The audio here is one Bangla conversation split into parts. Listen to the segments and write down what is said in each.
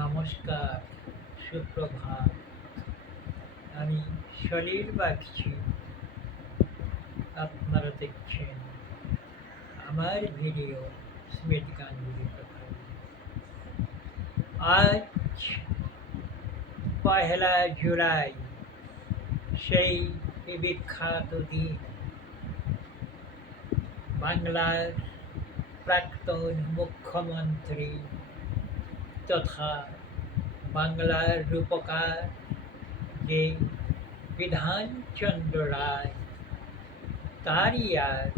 নমস্কার, সুপ্রভাত। আমি সলিল বাগচি। আপনারা দেখছেন আমার ভিডিও স্মিথ গাঙ্গুলি কথা। আজ 1 জুলাই, সেই বিখ্যাত দিন। বাংলার প্রাক্তন মুখ্যমন্ত্রী তথা বাংলার রূপকার যে বিধানচন্দ্র রায়, তারই আজ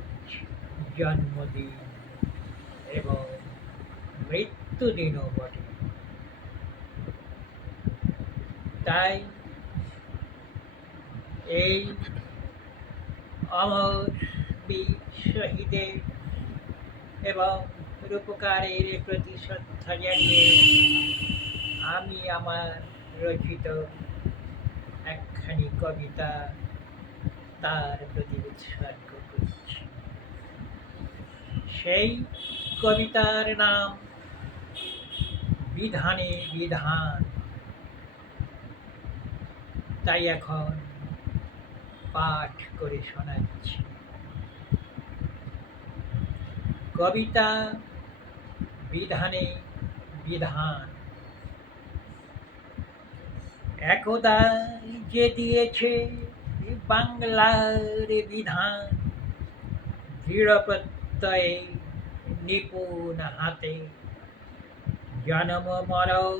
জন্মদিন এবং মৃত্যুদিনও বটে। তাই এই অমর বীর শহীদের এবং রূপকারের প্রতি শ্রদ্ধা জানিয়ে আমি আমার রচিত একখানি কবিতা তার প্রতি উৎসর্গ করছি। সেই কবিতার নাম বিধানে বিধান। তাই এখন পাঠ করে শোনাচ্ছি। কবিতা বিধানে বিধান। একদা যে দিয়েছে বাংলার বিধান, দৃঢ় প্রত্যয়ে নিপুণ হাতে, জন্ম মরণ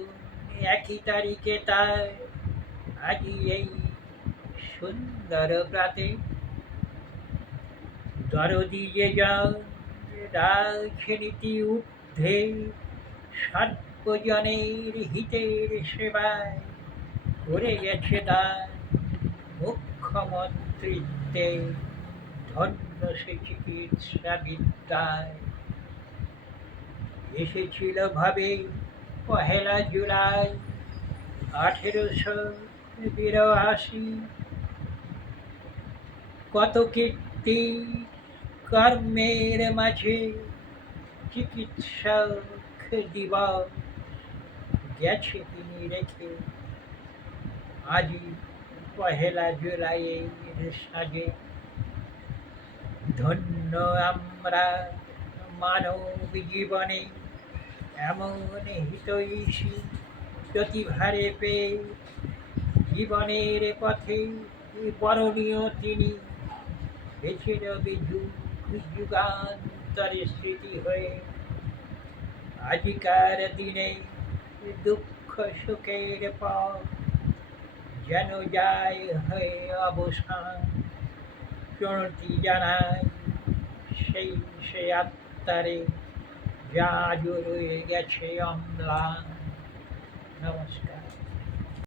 একই তারিখে তার, আজি এই সুন্দর প্রাতে। দরদি যে জন রাখে নীতি ঊর্ধ্বে, সর্বজনের হিতের সেবায়, করে গেছে তার মুখ্যমন্ত্রীত্বে, ধন্য সে চিকিৎসা বিদ্যায়। এসেছিল ভাবে 1 জুলাই 1882, কত কীর্তি কর্মের মাঝে চিকিৎসক দিবস গেছে তিনি রেখে, আজই 1 জুলাইয়ের সাজে। ধন্য আমরা মানব জীবনে এমন হিতৈষী প্রতিভারে পেয়ে, জীবনের পথে বরণীয় তিনি, বেঁচে রবে যুগ যুগান্তরে স্মৃতি হয়ে। আজিকার দিনে দুঃখ সুখের পর যেন যায় হয়ে অবসান, প্রণতি জানায় সেই সে আত্মারে, যা আজও রয়ে গেছে অম্লান। নমস্কার।